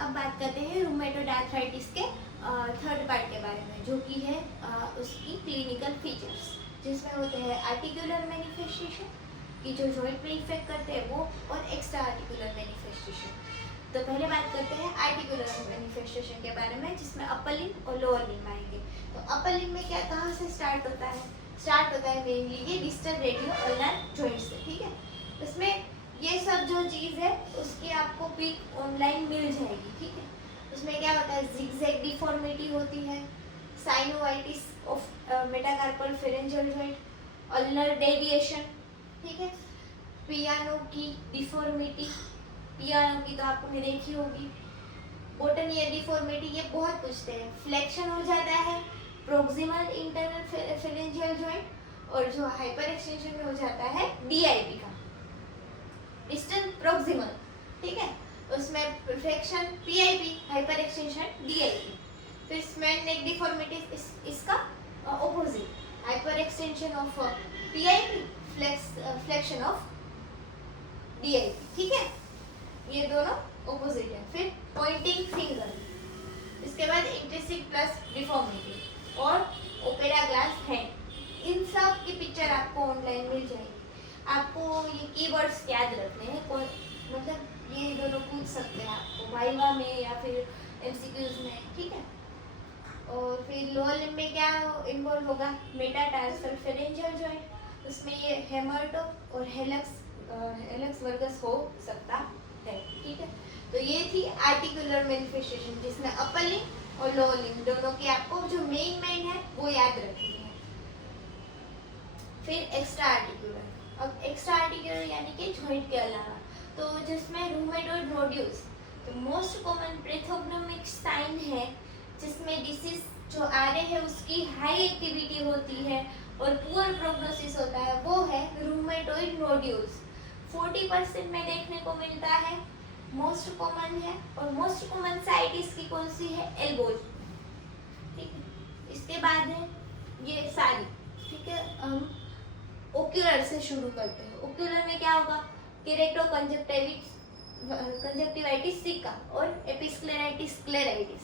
अब बात करते हैं रूमेटोइड आर्थराइटिस के थर्ड पार्ट के बारे में, जो कि है उसकी क्लिनिकल फीचर्स, जिसमें होते हैं आर्टिकुलर मैनिफेस्टेशन कि जो जॉइंट में इफेक्ट करते हैं वो, और एक्स्ट्रा आर्टिकुलर मैनिफेस्टेशन। तो पहले बात करते हैं आर्टिकुलर मैनिफेस्टेशन के बारे में, जिसमें अपर लिम्ब और लोअर लिम्ब आएंगे। तो अपर लिम्ब में क्या, कहाँ से स्टार्ट होता है? स्टार्ट होता है मेनली ये डिस्टल रेडियो अल्नर जॉइंट से, ठीक है। इसमें ये सब जो चीज़ है उसकी आपको पिक ऑनलाइन मिल जाएगी, ठीक है। उसमें क्या होता है, जिगजैग डिफॉर्मिटी होती है, synovitis of metacarpal pharyngeal joint, ulnar deviation, ठीक है, पियानो की डिफॉर्मिटी, पियानो की तो आपने देखी होगी, बोटनियर डिफॉर्मिटी, ये बहुत पूछते हैं। फ्लेक्शन हो जाता है प्रोक्सिमल इंटरनल फेरेंजियल जॉइंट, और जो हाइपर एक्सटेंशन में हो जाता है डीआईपी का, डिस्टल प्रोक्सिमल, ठीक है। उसमें flexion PIP, hyper extension DIP. फिर स्मैन नेक डिफॉर्मिटी इसका opposite, hyper extension of PIP, flexion of DIP, ठीक है। ये दोनों ऑपोजिट है। फिर पॉइंटिंग फिंगर, इसके बाद इंट्रिंसिक प्लस डिफॉर्मिटी और ओपेरा ग्लास हैंड, इन सब की पिक्चर आपको ऑनलाइन मिल जाएगी। आपको ये कीवर्ड्स याद रखने हैं, मतलब ये दोनों पूछ सकते हैं आपको वाइवा में या फिर एमसीक्यूज में, ठीक है। और फिर लोअर लिम्ब में क्या इन्वॉल्व होगा, मेटाटार्सल फेरेंजियल जॉइंट, उसमें ये हेमर्टो और हेलक्स वर्गस हो सकता है, ठीक है। तो ये थी आर्टिकुलर मैनिफेस्टेशन, जिसमें अपर लिम्ब और लोअर लिम्ब दोनों की आपको जो मेन है वो याद रखनी है। फिर एक्स्ट्रा आर्टिकुलर, अब एक्स्ट्रा आर्टिकुलर यानी कि जॉइंट के अलावा, तो जिसमें रूमेटोइड नोड्यूल्स, तो मोस्ट कॉमन पैथोग्नोमिक साइन है जिसमें डिसीज जो आ रहे हैं उसकी हाई एक्टिविटी होती है और पुअर प्रोग्नोसिस होता है, वो है रूमेटोइड नोड्यूल्स। 40% में देखने को मिलता है, मोस्ट कॉमन है। और मोस्ट कॉमन साइट इसकी कौन सी है, एल्बोज, ठीक है। इसके बाद है ये सारी, ठीक है। हम ओक्यूलर से शुरू करते हैं। ओक्यूलर में क्या होगा, केरेटो कंजक्टिवाइटिस सिका और एपिस्क्लेराइटिस स्क्लेराइटिस।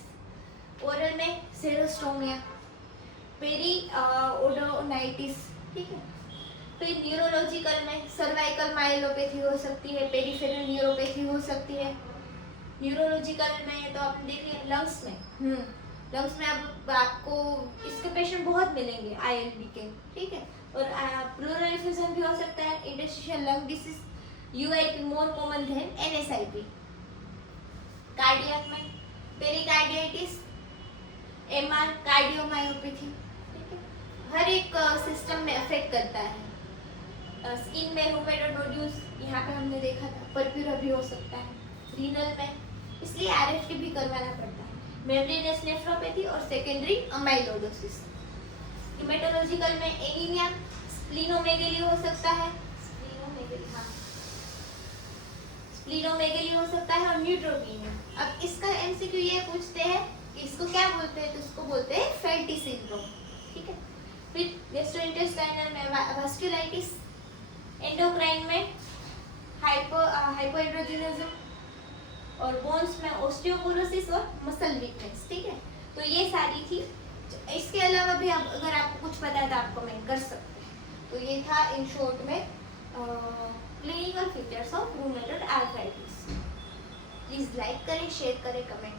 ओरल में सेरोस्टोमिया, पेरी ओडोनाइटिस, ठीक है। फिर न्यूरोलॉजिकल में सर्वाइकल माइलोपैथी हो सकती है, पेरिफेरल न्यूरोपैथी हो सकती है। न्यूरोलॉजिकल में तो आपने देख लिया। लंग्स में लंग्स में अब आपको इसके पेशेंट बहुत मिलेंगे आईएलडी के, ठीक है। और प्लूरल इफ्यूजन भी हो सकता है, interstitial lung disease, UIP more common than NSIP. Cardiac में पेरिकार्डियाइटिस, एमआर, कार्डियोमायोपैथी, ठीक है। हर एक सिस्टम में अफेक्ट करता है। स्किन में रूमेटोइड नोड्यूल्स, यहाँ पे हमने देखा था, परप्यूरा भी हो सकता है। रीनल में इसलिए आरएफटी भी करवाना पड़ता है। मेम्ब्रेनस नेफ्रोपैथी और सेकेंडरी अमाइलोइडोसिस। हेमेटोलॉजिकल में एनीमिया, स्प्लीनोमेगेली हो सकता है, स्प्लीनोमेगेली हो सकता है, और न्यूट्रोपीनिया। अब इसका एमसीक्यू ये पूछते हैं कि इसको क्या बोलते हैं, तो इसको बोलते हैं फेल्टी सिंड्रोम, ठीक है। फिर गैस्ट्रोइंटेस्टाइनल में वास्कुलाइटिस, एंडोक्राइन में हाइपोहाइड्रोजिनिज्म, और बोन्स में ऑस्टियोपोरोसिस और मसल वीकनेस, ठीक है। तो ये सारी थी। इसके अलावा भी अगर आपको कुछ पता है तो आप कमेंट कर सकते हैं। तो ये था इन शॉर्ट में clinical features of rheumatoid arthritis. Please like करें, शेयर करें, कमेंट